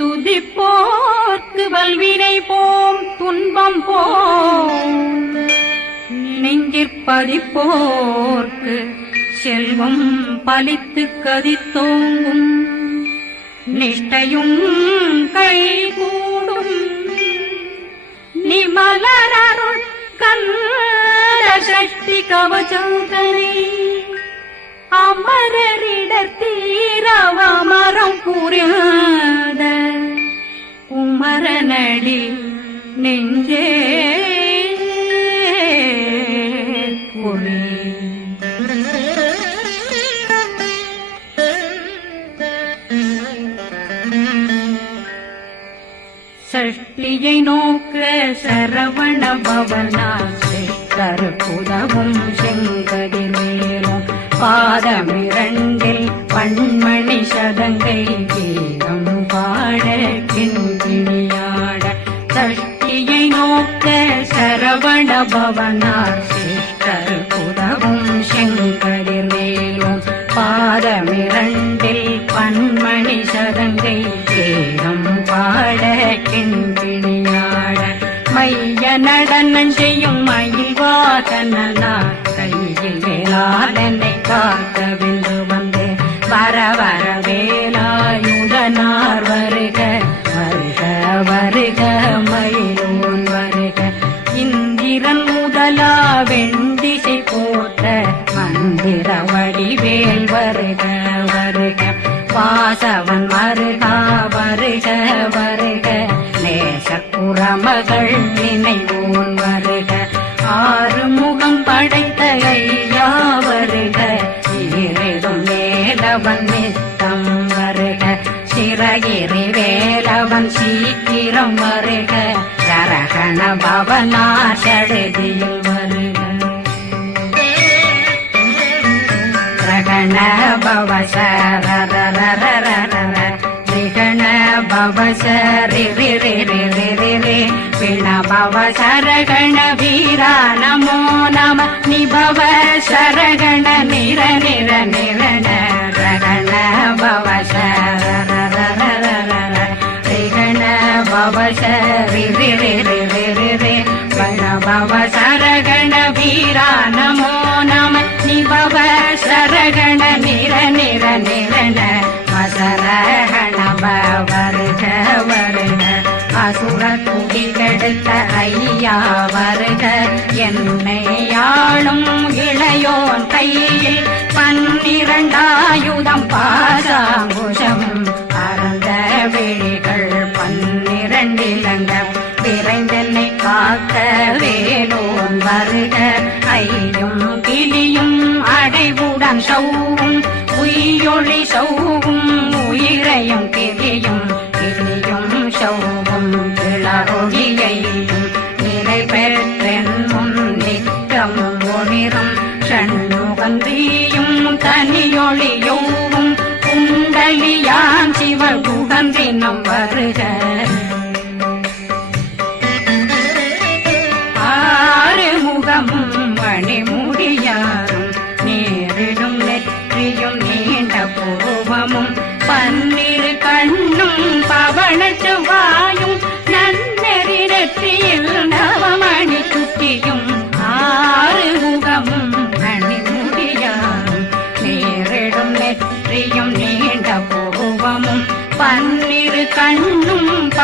துதிப்போர்க்கு வல்வினை போம் துன்பம் போம். நெஞ்சிற்பதிப்போர்க்கு செல்வம் பலித்து கதித்தோங்கும். நிஷ்டையும் கை கூடும் நிமலரருள் கந்த சக்தி கவச்சோதனை அமரரிடத்தீரவமரம் புரியாத குமரனடி நெஞ்சே சஷ்டியை நோக்க சரவண பவனாசை கருப்புதவும் செங்கடி மேலும் பாதமிரண்டில் பண்மணி சதங்கை கீதம் பாட கிண்கிணியாட சஷ்டியை நோக்க சரவண பவனார் வாசவன் மருகா வருக. வருக நேசக்குற மகள் நினைவோன் வருக ஆறு முகம் படைத்த ஐயா வருக. ஈரேதும் மேலவன் நித்தம் வருக. சிறகிரி வேலவன் சீக்கிரம் வருக. சரகண பவனா சடுதியில் வருக. ரகண பவசர பவ சரி ரி ரி ரி ரி ரி ரி பிண பவ சரகண வீரா நமோ நம நிபவ சரகண நிர நிர நிரண ரகண பவ சரரரரரர ரிகண பவ சரி ரி ரி ரி ரி ரி ரி பிண பவ சரகண வீரா நமோ நம நிபவ சரகண நிர நிர நிரண மசரகண வருக வருக அசுர குடி கெடுத்த ஐயா வருக என்னை யாழும் இளையோன் கையில் பன்னிரண்டாயுதம் பாசாங்குஷம் அறந்த விழிகள் பன்னிரண்டிலங்க விரைந்தென்னை காக்க வேலோன் வருக ஐயும் கிளியும் அடைவுடன் சௌவும் உயிரொளி சௌ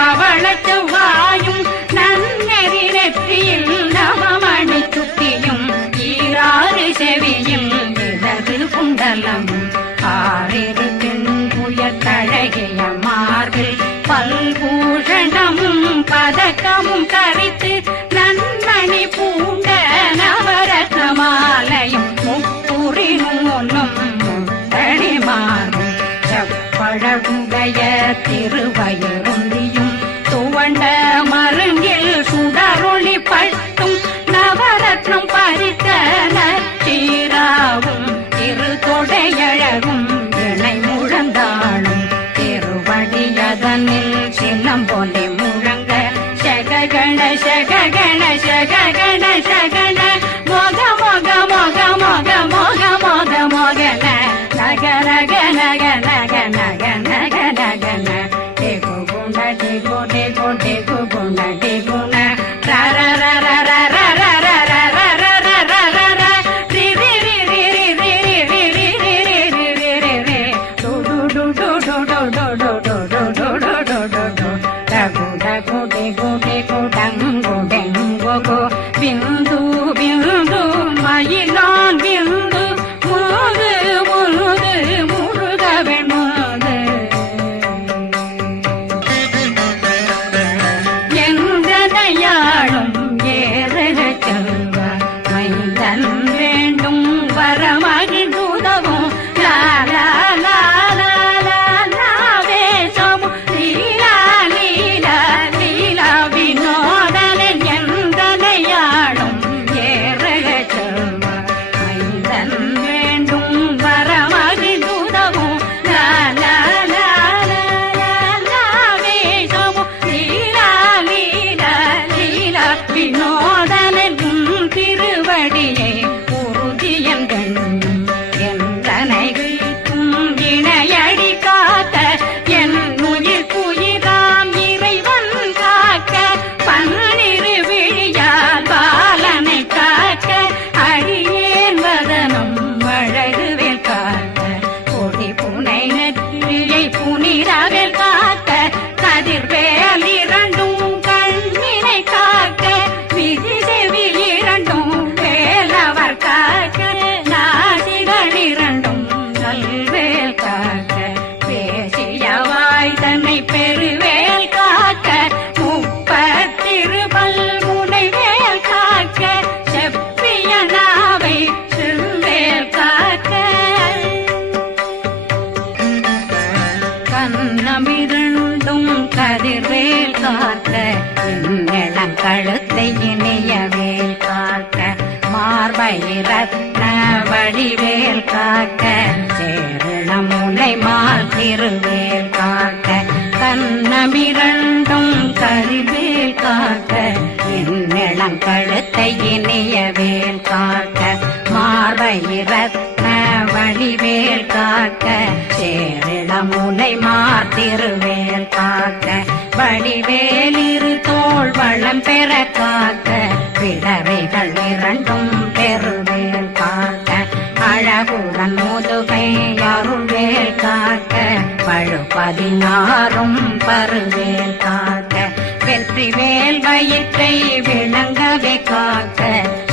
கண்ணும் பவள செவ்வாயும் நன்னெறி நெற்றியில் நவமணி சுத்தியும் ஈராறு செவியும் இடது குண்டலம் ஆறிரு தென்புய தழகிய மார்பில் பல்பூஷணமும் பதக்கமும் தரித்து நன்மணி பூண்ட நவரத்ன மாலையும் முப்புரி நூலும் முத்தணி மாறும் செப்பழகுடைய திருவயருந்தியும் மார்பயிரத்ன வடிவேல் காக்க சேரணம் முனை மால் திருவேல் காக்க கண்ணமிரண்டும் கரிவேல் காக்க இளம் கழுத்தை இனிய வேல் காக்க மார்பயிரத்ன வடிவேல் காக்க சேரணம் முனை மாத்திருவேல் காக்க வடிவேலிரு தோல் வளம் பெற காக்க பிடரைகள் இரண்டும் பெருவேல் காக்க அழகுடன் முதுகை அருள்வேல் காக்க பழு பதினாறும் பருவேல் காக்க வெற்றி வேல் வயிற்றை விளங்கவே காக்க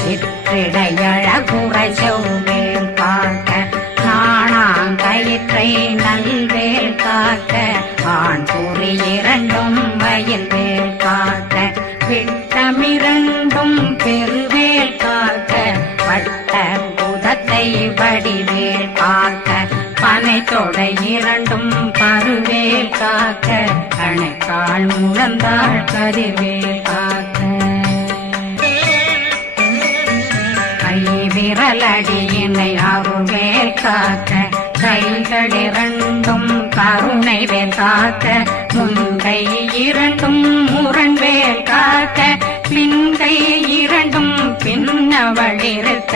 சிற்றிடையழகுறை செவ்வேல் காக்க நாணாங்கயிற்றை நல்வேல் காக்க ஆண் கூறி இரண்டும் வயல்வேல் தொடை இரண்டும் பருவேல் காக்க கணைக்கால் முழந்தாள் கருவேல் காக்க. கை விரலடியினை அருவேல் காக்க கைகள் இரண்டும் கருணை வேல் காக்க முன்கை இரண்டும் முரண்வேல் காக்க பின்கை இரண்டும் பின்னவள் இருக்க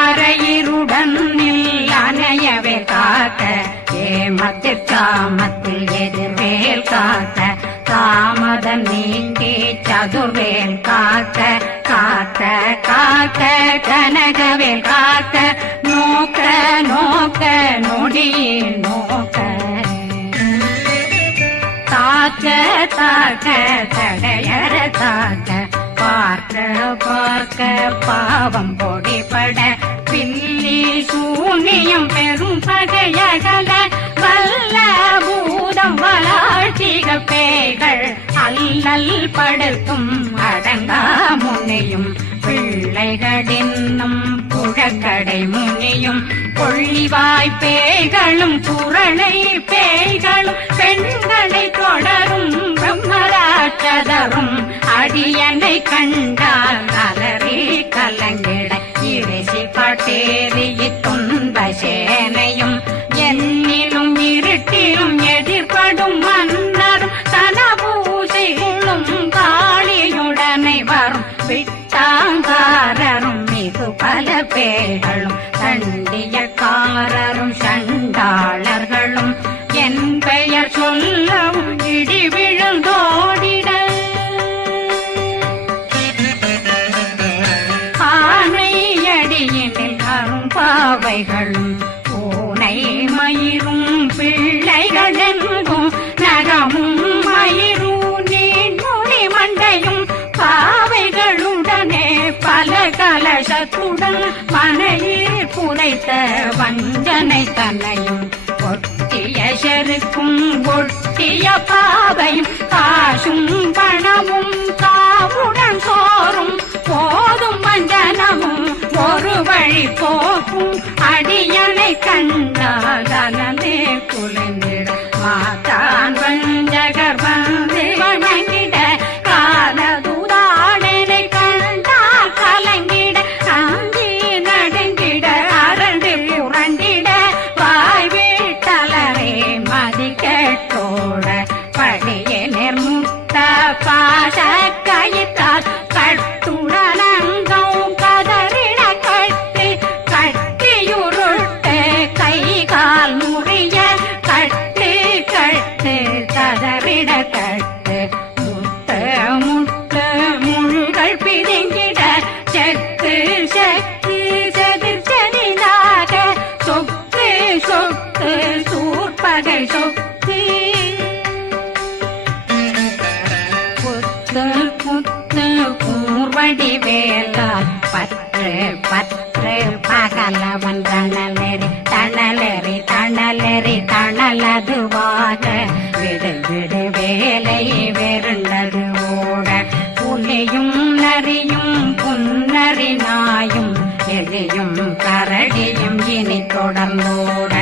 அரையிருடன் அணையவே காக்க ஏமத்தில் காமத்தில் எதிர்வேல் காக்க தாமதம் நீங்கி சதுர்வேல் காக்க காக்க காக்க கனகவேல் காக்க நோக்க நோக்க நொடியில் நோக்க. தாக்க தாக்க தடையற தாக்க பார்க்க பார்க்க பாவம் பொடிபட சூனியம் பெரும் பகையகல வல்ல பூதம் வளாழ்த்திக பேய்கள் அல்லல் படுத்தும் அடங்கா முனையும் பிள்ளைகளின்னும் புழக்கடை முனியும் கொள்ளிவாய் பேய்களும் குரளை பேய்களும் பெண்களை தொடரும் பிரம்மராட்சதரும் அடியனை கண்டால் அலறி கலங்கிட இறைசி பட்டேறி வஞ்சனை ஒட்டிய செருக்கும் ஒட்டிய பாவையும் காசும் பணமும் காவுடன் சோறும் போதும் வஞ்சனமும் ஒரு வழி போக்கும் அடியனை கண்டாதனே அலந்தே குலைந்திட மாதான் வஞ்சகர் வந்து சூர்பகை சொக்கு புத்து புத்து வடிவேலால் பற்று பற்று பகலவன் தணலெறி தணலெறி தணலெறி தணலதுவாக விடு விடு வேலை வெருண்டது ஓட புலியும் நரியும் புன்னரி எலியும் கரடியும் இனி தொடர்ந்தோட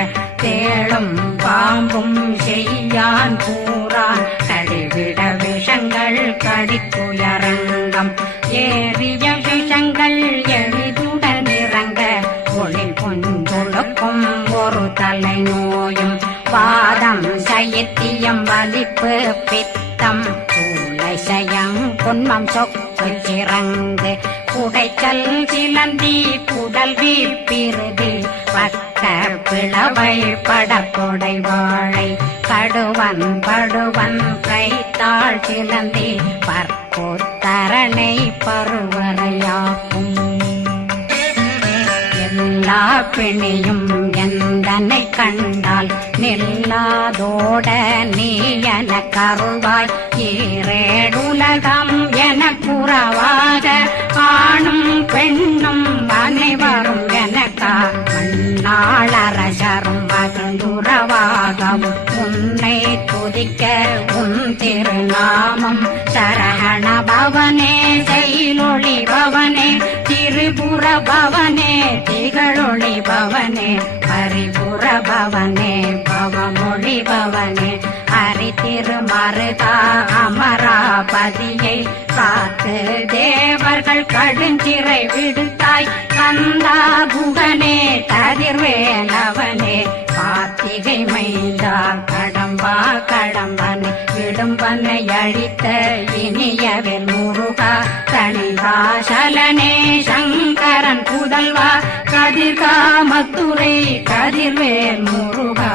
தேளும் பாம்பும் செய்யான் கூறான். கடிவிட விஷங்கள் கடித்துயரங்கம் ஏறிய விஷங்கள் எளிதுடன் இறங்க. ஒளி பொஞ்சொழுக்கும் ஒரு தலை நோயும். பாதம் சயத்தியம் வலிப்பு பித்தம். சயம் பொன்மம் சொக்கு சிறந்து. குடைச்சல் சிலந்தி குடல் வீழ்பிருதி பிளவை படக்கொடை வாழை கடுவன் படுவன் கைத்தாள் சிலந்தி பற்போத்தரணை பருவரையாக்கும் எல்லா பிணியும் எந்தனை கண்டால் நில்லாதோட நீ என கருவாய் ஈரேடுலகம் என குறவாக ஆணும் பெண்ணும் அனைவரும் எனக்கா மண்ணாளரசரும் மகிழ்ந்துறவாகவும் உன்னை துதிக்க உன் திருநாமம் சரகண பவனே செயலொளி பவனே திரிபுர பவனே திகழொளி பவனே பரிபுர பவனே பவமொழி பவனே. மாறி திருமருதா அமராபதியை காத்து தேவர்கள் கடுஞ்சிறை விடுத்தாய். கந்தா குகனே கதிர்வேலவனே கார்த்திகை மைந்தா கடம்பா கடம்பனை விடும்பனை அழித்த இனியவில் முருகா தனிகாசலனே சங்கரன் புதல்வா கதிர்காமத்துறை கதிர்வேல் முருகா.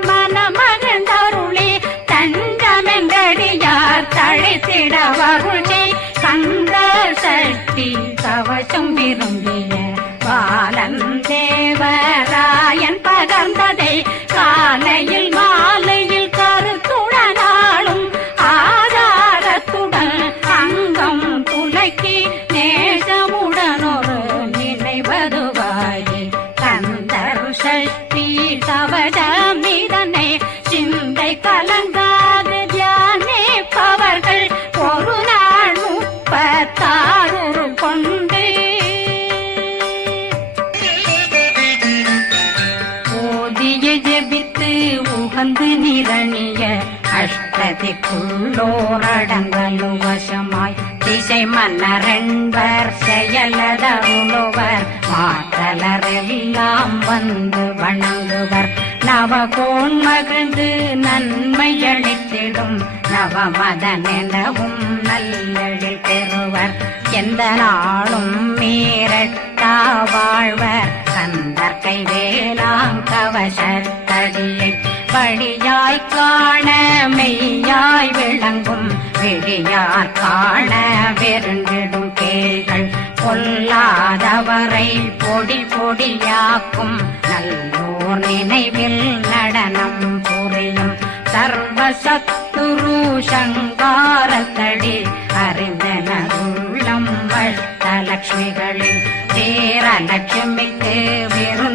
கவசம் நிரணிய அஷ்டதிக்குள்ளோரடங்கலு வசமாய் திசை மாச்சை மன்னரன்பர் செயலதருளுவர் மாற்றலரெல்லாம் வந்து வணங்குவர். நவகோன் மகிழ்ந்து நன்மை அளித்திடும் நவமதனெனவும் நல்லழில் பெறுவர். எந்த நாளும் மீறட்டா வாழ்வர். கந்தற்கை வேளாம் கவசத்தடியை படியாய் காண மெய்யாய் விளங்கும் விழியார் காண வெருண்டிடும் கேள்கள் பொல்லாதவரை பொடி பொடியாக்கும் நல்லோர் நினைவில் நடனம் புரியும் சர்வசத்துரு சங்காரத்தடி அறிந்தனருள்ளம் வட்டலட்சுமிகளின் வீரலட்சுமிக்கு லட்சுமிக்கு ஊர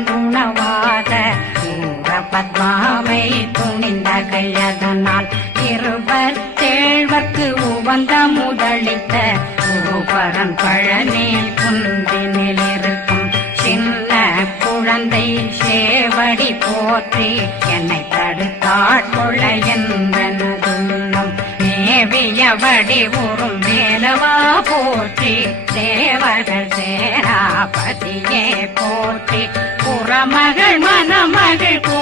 பத்மாவை துணிந்த கையதனால் இருபத்தேழ்வர்க்கு உவந்த முதலித்த உபரன் பழனி குந்தினில் இருக்கும் சின்ன குழந்தை சேவடி போற்றி என்னை தடுத்தாட்கொள்ள என்பனதுள்ளம் மேவியபடி உறும் வேலவா போற்றி தேவர்கள் சேராபதியே போற்றி புறமகள் மணமகள் போ